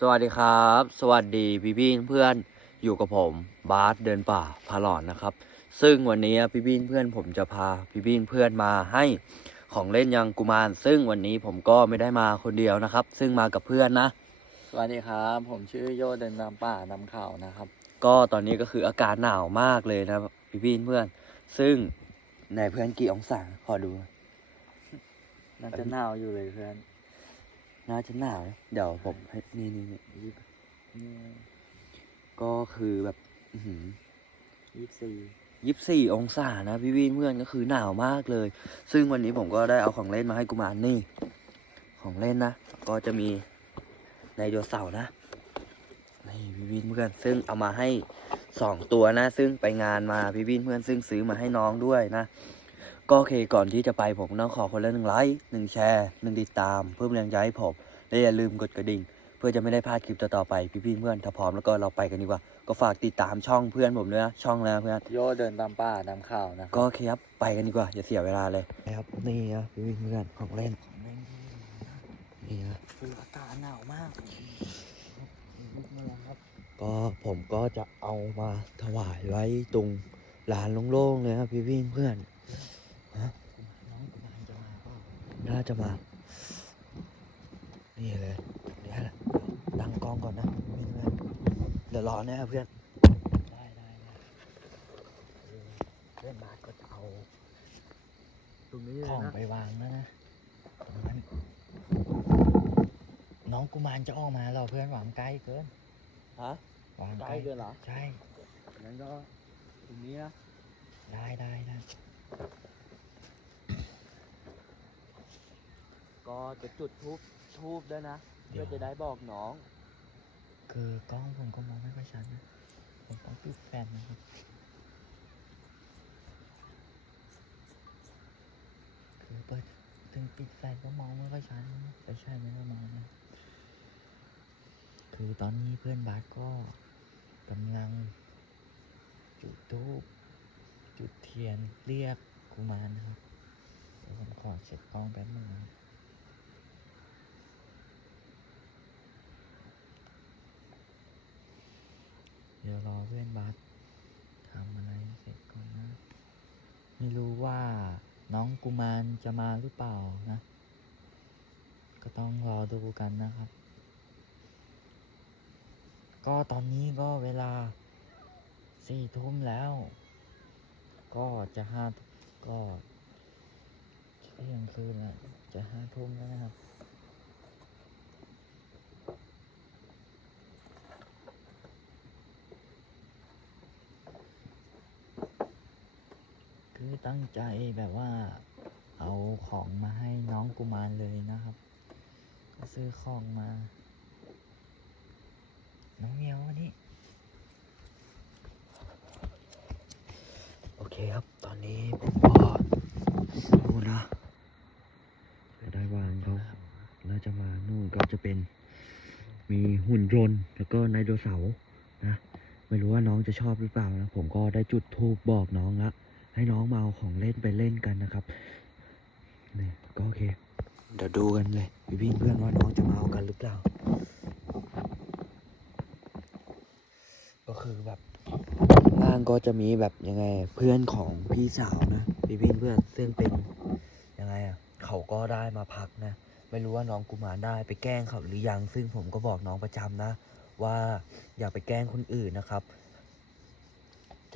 สวัสดีครับ สวัสดีพี่พี่เพื่อนอยู่กับผมบาสเดินป่าพาหลอนนะครับ ซึ่งวันนี้พี่พี่เพื่อนผมจะพาพี่พี่เพื่อนมาให้ของเล่นยังกุมาร ซึ่งวันนี้ผมก็ไม่ได้มาคนเดียวนะครับ ซึ่งมากับเพื่อนนะ สวัสดีครับ ผมชื่อโยเดินนำป่านำข่าวนะครับ ก็ตอนนี้ก็คืออากาศหนาวมากเลยนะพี่พี่เพื่อน ซึ่งในเพื่อนกี่องศาขอดูน่าจะหนาวอยู่เลยเพื่อน น่าจะหนาวนะเดี๋ยวผมให้นี่นี่นี่ยี่นี่ก็คือแบบอื้อหือยี่สี่ยี่สิบสี่องศานะพี่พี่เพื่อนก็คือหนาวมากเลย ซึ่งวันนี้ผมก็ได้เอาของเล่นมาให้กุมารนี่ ของเล่นนะ ก็จะมีในโยเสาร์นะนี่พี่พี่เพื่อน ซึ่งเอามาให้สองตัวนะ ซึ่งไปงานมาพี่พี่เพื่อนซึ่งซื้อมาให้น้องด้วยนะ ก็โอเคก่อนที่จะไปผมต้องขอคนละหนึ่งไลค์หนึ่งแชร์หนึ่งติดตาม เพื่อเป็นแรงใจให้ผม และอย่าลืมกดกระดิ่ง เพื่อจะไม่ได้พลาดคลิปต่อๆไป พี่พี่เพื่อนถ้าพร้อมแล้วก็เราไปกันดีกว่า ก็ฝากติดตามช่องเพื่อนผมด้วยนะช่องแล้วเพื่อน โยเดินตามป่านำข่าวนะก็โอเคครับไปกันดีกว่าอย่าเสียเวลาเลยครับนี่นะพี่เพื่อนของเล่นของเล่นที่ดีนะนี่นะคืออากาศหนาวมากมาแล้วครับก็ผมก็จะเอามาถวายไว้ตรงลานโล่งๆเลยครับพี่พี่เพื่อน น้องกุมารจะมาเปล่าน่าจะมา นี่เลยเดี๋ยวนะตั้งกล้องก่อนนะพี่เพื่อนเดี๋ยวรอนะครับเพื่อน ได้ได้ได้คือเพื่อนบาสก็จะเอาตรงนี้ของไปวางแล้วนะตรงนั้นน้องกุมารจะออกมาเราเพื่อนหวางใกล้เกิน ฮะวางใกล้เกินเหรอ ใช่งั้นก็ตรงนี้นะ ได้ได้ได้ ก็จะจุดทูบทูบด้วยนะเพื่อจะได้บอกน้อง คือกล้องผมก็มองไม่ค่อยชัดนะผมต้องปิดแฟนนะครับคือเปิดถึงปิดแฟนก็มองไม่ค่อยชัดนะแต่ใช่ไม่ได้มองนะคือตอนนี้เพื่อนบาสก็กำลัง จุดทูบจุดเทียนเรียกกุมารนะครับเดี๋ยวผมขอเช็ดกล้องแป๊บนึงนะครับ ดี๋ยวรอเพื่อนบาสทำอะไรเสร็จก่อนนะ ไม่รู้ว่าน้องกุมารจะมาหรือเปล่านะ ก็ต้องรอดูกันนะครับ ก็ตอนนี้ก็เวลาสี่ทุ่มแล้ว ก็จะห้าก็เที่ยงคืนแล้วจะห้าทุ่มแล้วนะครับ ตั้งใจแบบว่าเอาของมาให้น้องกุมารเลยนะครับ ก็ซื้อของมา น้องเมียววันนี้ โอเคครับ ตอนนี้ผมก็ดูนะจะได้วางเขาแล้วจะมานู่นก็จะเป็น มีหุ่นยนต์แล้วก็ไดโนเสาร์นะ ไม่รู้ว่าน้องจะชอบหรือเปล่านะ ผมก็ได้จุดทูบบอกน้องละ ให้น้องมาเอาของเล่นไปเล่นกันนะครับนี่ก็โอเค เดี๋ยวดูกันเลยพี่เพื่อนว่าน้องจะมาเอากันหรือเปล่า ก็คือแบบล่างก็จะมีแบบยังไงเพื่อนของพี่สาวนะพี่พี่เพื่อนซึ่งเป็นยังไงอะเขาก็ได้มาพักนะไม่รู้ว่าน้องกุมารได้ไปแกล้งเขาหรือยัง ซึ่งผมก็บอกน้องประจำนะ ว่าอย่าไปแกล้งคนอื่นนะครับ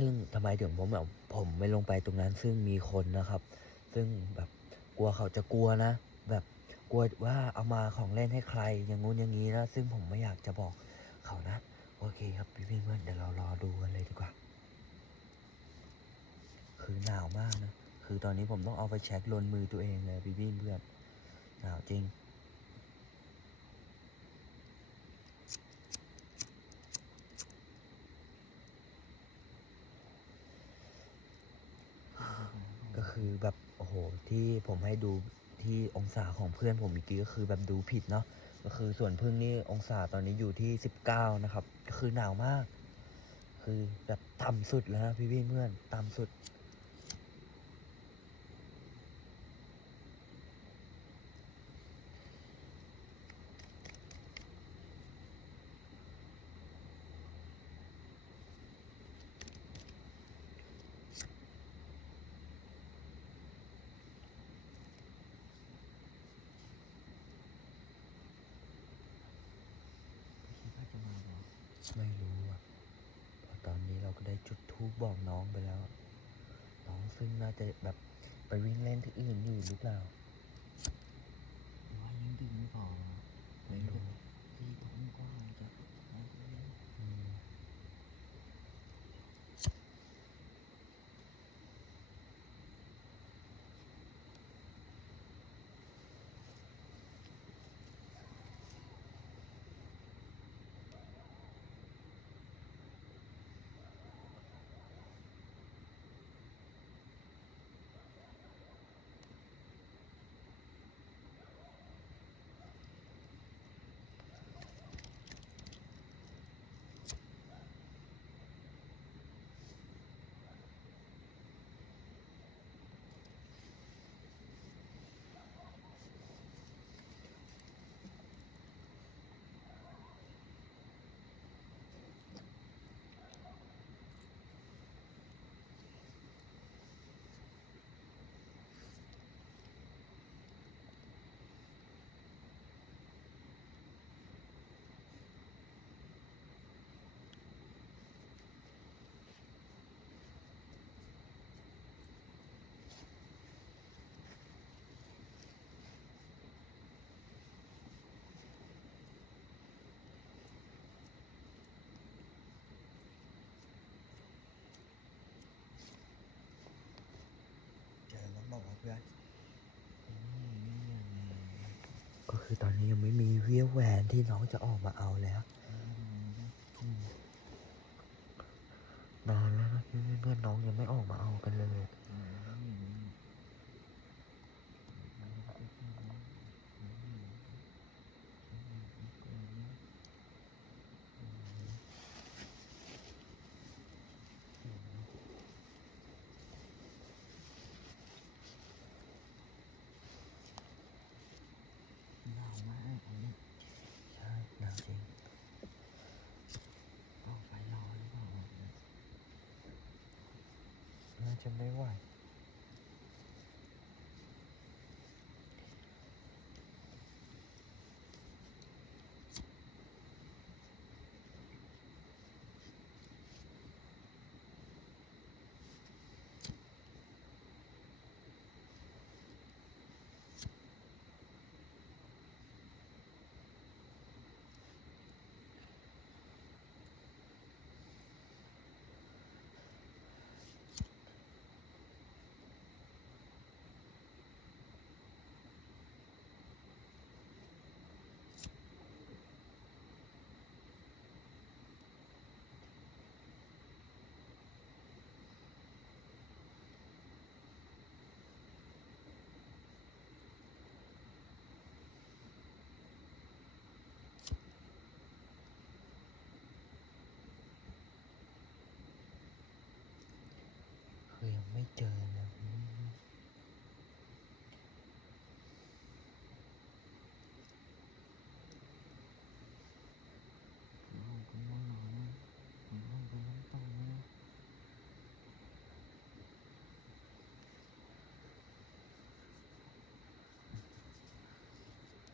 ซึ่งทำไมถึงผมแบบผมไม่ลงไปตรงนั้นซึ่งมีคนนะครับ ซึ่งแบบกลัวเขาจะกลัวนะ แบบกลัวว่าเอามาของเล่นให้ใครอย่างงู้นอย่างนี้นะซึ่งผมไม่อยากจะบอกเขานะ โอเคครับพี่พี่เพื่อนเดี๋ยวเรารอดูกันเลยดีกว่า คือหนาวมากนะ คือตอนนี้ผมต้องเอาไปแช็คลนมือตัวเองเลยพี่พี่เพื่อนหนาวจริง ก็ คือแบบโอ้โหที่ผมให้ดูที่องศาของเพื่อนผมเมื่อกี้ก็คือแบบดูผิดเนาะก็คือส่วนพึ่งนี่องศาตอนนี้อยู่ที่สิบเก้านะครับก็คือหนาวมาก คือแบบต่ำสุดแล้วนะพี่พี่เพื่อนต่ำสุด ไม่รู้อะพอตอนนี้เราก็ได้จุดทูบบอกน้องไปแล้ว น้องซึ่งน่าจะแบบไปวิ่งเล่นที่อื่นอยู่หรือเปล่า หรือว่ายังดึงไม่พอ ไม่รู้ ที่ท้องกว้างจะนะพี่ อืม เจอแล้วบอกว่าเพื่อนนี่ยังไงก็คือตอนนี้ยังไม่มีเวียแหวนที่น้องจะออกมาเอาแล้วอืมนานแล้วนะพี่เพื่อนน้องยังไม่ออกมาเอากันเลย อืมอืมหนาวมากอันนี้ ใช่หนาวจริง ต้องไฟรอหรือเปล่าเนี่ย น่าจะไม่ไหว คือยังไม่เจอเลยอืม เราก็ง่วงนอนนะผมว่าเป็นน้ำตานะ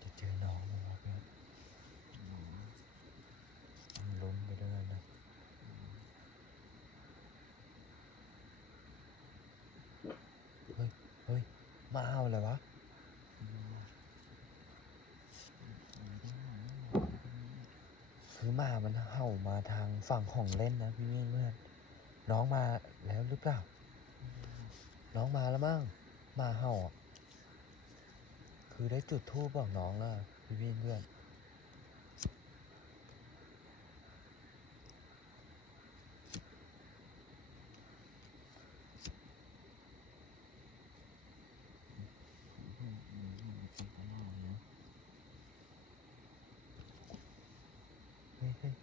จะเจอน้องไหมวะเพื่อนมันลุ้นไปด้วยนะเฮ้ยเฮ้ย มาเอาเลยวะคือหมามันเห่ามาทางฝั่งของเล่นนะพี่เพื่อนน้องมาแล้วหรือเปล่า น้องมาแล้วมั้งมาเห่า คือได้จุดทูบบอกน้องแล้วพี่เพื่อน เฮ้ยเฮ้ย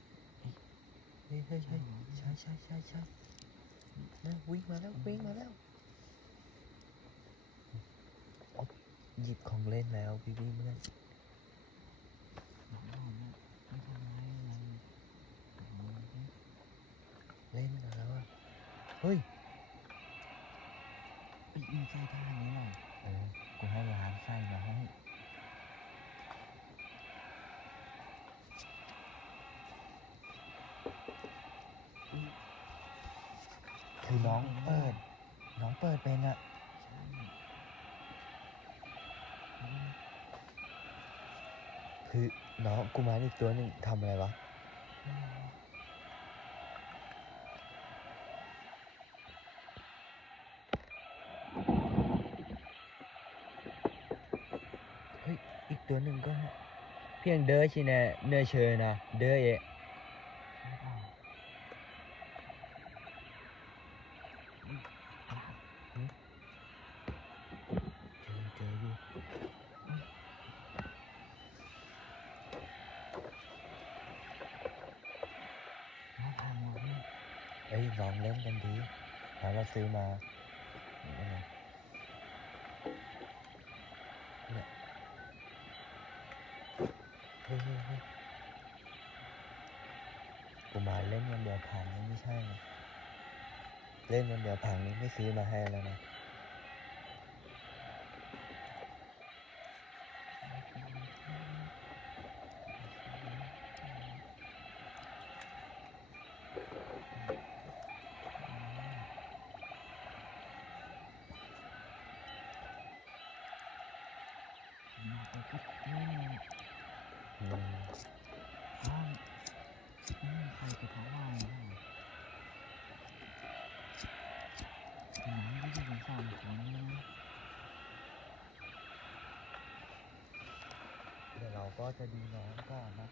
เฮ้ยเฮ้ยเฮ้ย ใช่ใช่ใช่ใช่นะวิ่งมาแล้ววิ่งมาแล้วหยิบของเล่นแล้วพี่พี่เมื่อน เปิดเป็นอะใช่คือน้องกุมารอีกตัวหนึ่งทำอะไรวะเฮ้ยอีกตัวหนึ่งก็เพียงเด้อชิแนเนอเชยนะเด้อเอะ อ้ยลองเล่นกันดีหาเราซื้อมาเนี่ยเนี่ยเฮ้ยเฮ้ยกูมาเล่นวันเดียวพังนี่ไม่ใช่ เล่นวันเดียวพังนี่ไม่ซื้อมาให้แล้วนะ เดี๋ยวเราก็จะดูน้องก่อนนะ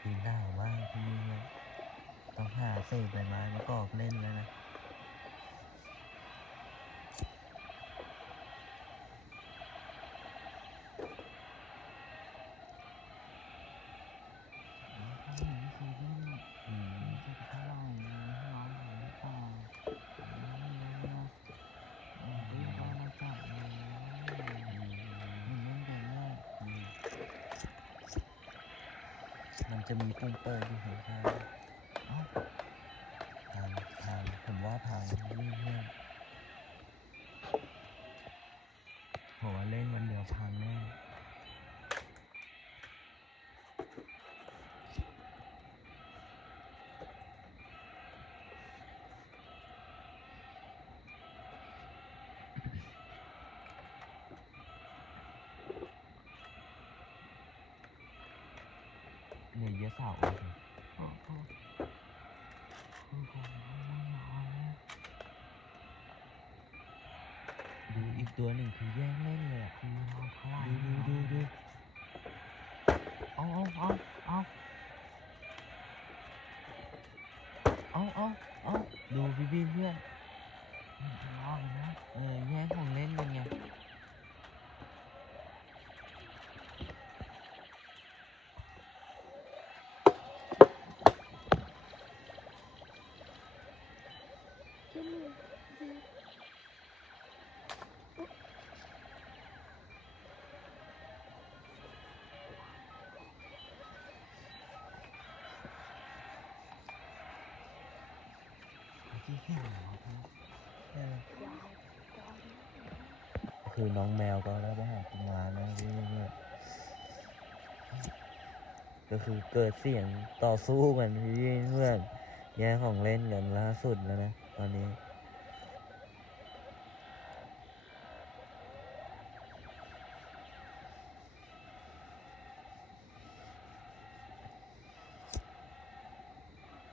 คือหนาวมากที่นี่เนี่ยต้องหาเศษใบไม้มากอกเล่นแล้วนะแล้วก็หนูไม่เคยเล่นอืม จะมีปุ่มเปิดอยู่ข้างๆทางทางผมว่าทางนี่เพื่อนผ เหนื่อยเยอะสาโอเคโอ้โหคือผมไม่นอนนะดูอีกตัวหนึ่งคือแย่งเล่นเลยอะคือนอนเาดูดูดูดูเอาเอาเอาเอาเอาเอาเอาดูพี่พี่เพื่อนมันทะเลาะกันะเออแย่งของเล่นกันไง คือน้องแมวก็แล้วไปหากุมารนะพี่เพื่อนก็คือเกิดเสียงต่อสู้กันพี่เพื่อนแย่งของเล่นกันล่าสุดแล้วนะตอนนี้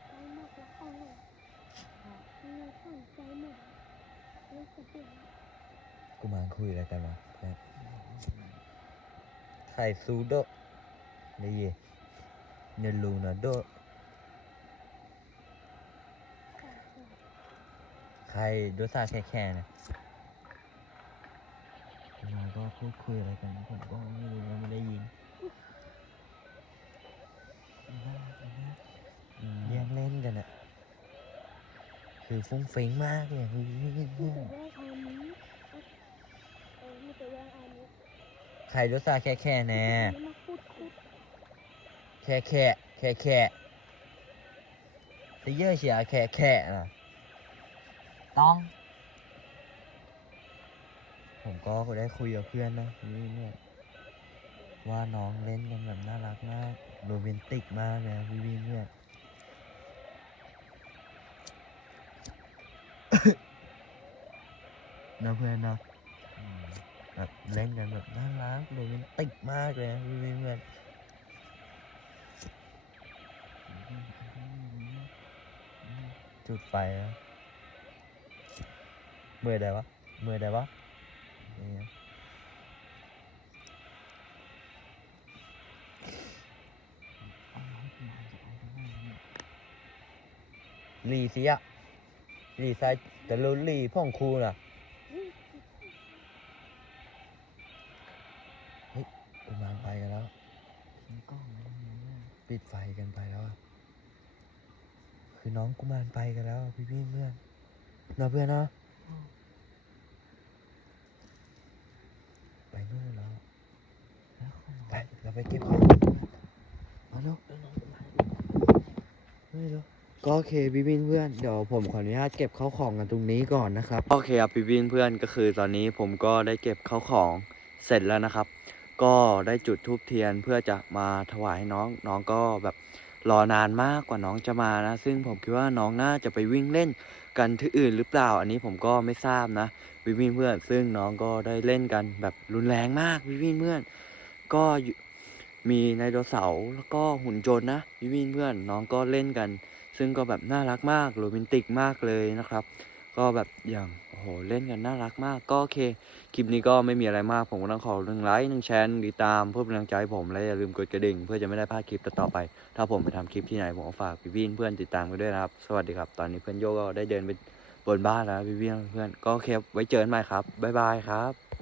ใจหมดแล้วค่ะเราสนใจหมดรู้สึกอย่าง กุมารคุยอะไรกันวะเพื่อนไข่ซูโดนี่เนลูนาโดะค่ะค่ะใครโดซาแค่แค่นะกุมาก็พูดคุยอะไรกันผมก็ไม่รู้ไม่ได้ยินแย่งเล่นกันอะคือฟุ้งเฟิ้งมากเลยพี่พี่ มี เพื่อน แต่แว่นอันนี้เออมีแต่แว่นอันนี้ ใครรู้สึกแค่แค่แน่แค่แค่แค่แค่ตีเยอะเชียแค่แค่น่ะต้องผมก็ได้คุยกับเพื่อนนะนี่เนี่ยว่าน้องเล่นกันแบบน่ารักมากโรแมนติกมากเลยนะพี่พี่เนี่ยนะเพื่อนนะ แบบเล่นกันแบบน่ารักโรแมนติกมากเลยนะพี่เพื่อนจุดไฟนะเมื่อใดวะเมื่อใดวะนี่หลีเสียลีไซแต่รู้ลีพ่องคูน่ะ กุมารไปกันแล้ว ทิ้งกล้องไว้ตรงนั้นน่ะ ปิดไฟกันไปแล้วอะ มารไปกันแล้ว พี่พี่เพื่อนเราเพื่อนเนาะไปนู่นแล้วเขานอนไปเราไปเก็บของมาเร็วแล้วน้องกุมารไม่รู้ก็โอเคพี่บินเพื่อนเดี๋ยวผมขออนุญาตเก็บข้าของกันตรงนี้ก่อนนะครับโอเคครับพี่บินเพื่อนก็คือตอนนี้ผมก็ได้เก็บข้าของเสร็จแล้วนะครับ ก็ได้จุดธูปเทียนเพื่อจะมาถวายให้น้องน้องก็แบบ รอนานมากกว่าน้องจะมานะ ซึ่งผมคิดว่าน้องน่าจะไปวิ่งเล่นกันที่อื่นหรือเปล่า อันนี้ผมก็ไม่ทราบนะวิวินเพื่อน ซึ่งน้องก็ได้เล่นกันแบบรุนแรงมากวิวินเพื่อน ก็มีไดโนเสาร์แล้วก็หุ่นยนต์นะวิวินเพื่อนน้องก็เล่นกัน ซึ่งก็แบบน่ารักมากโรแมนติกมากเลยนะครับ ก็แบบอย่าง หเล่นกันน่ารักมากก็โอเค คลิปนี้ก็ไม่มีอะไรมากผมก็ต้องขอหนึ่งไลค์หนึ่งแชร์หนึ่งติดตามเพื่อเป็นกำลังใจผมและอย่าลืมกดกระดิ่งเพื่อจะไม่ได้พลาดคลิปต่อๆไป ถ้าผมไปทำคลิปที่ไหนผมฝากพี่ๆเพื่อนติดตามกันด้วยนะครับ สวัสดีครับ ตอนนี้เพื่อนโยก็ได้เดินไปบนบ้านแล้วพี่ๆเพื่อนก็โอเคไว้เจอกันใหม่ครับบ๊ายบายครับ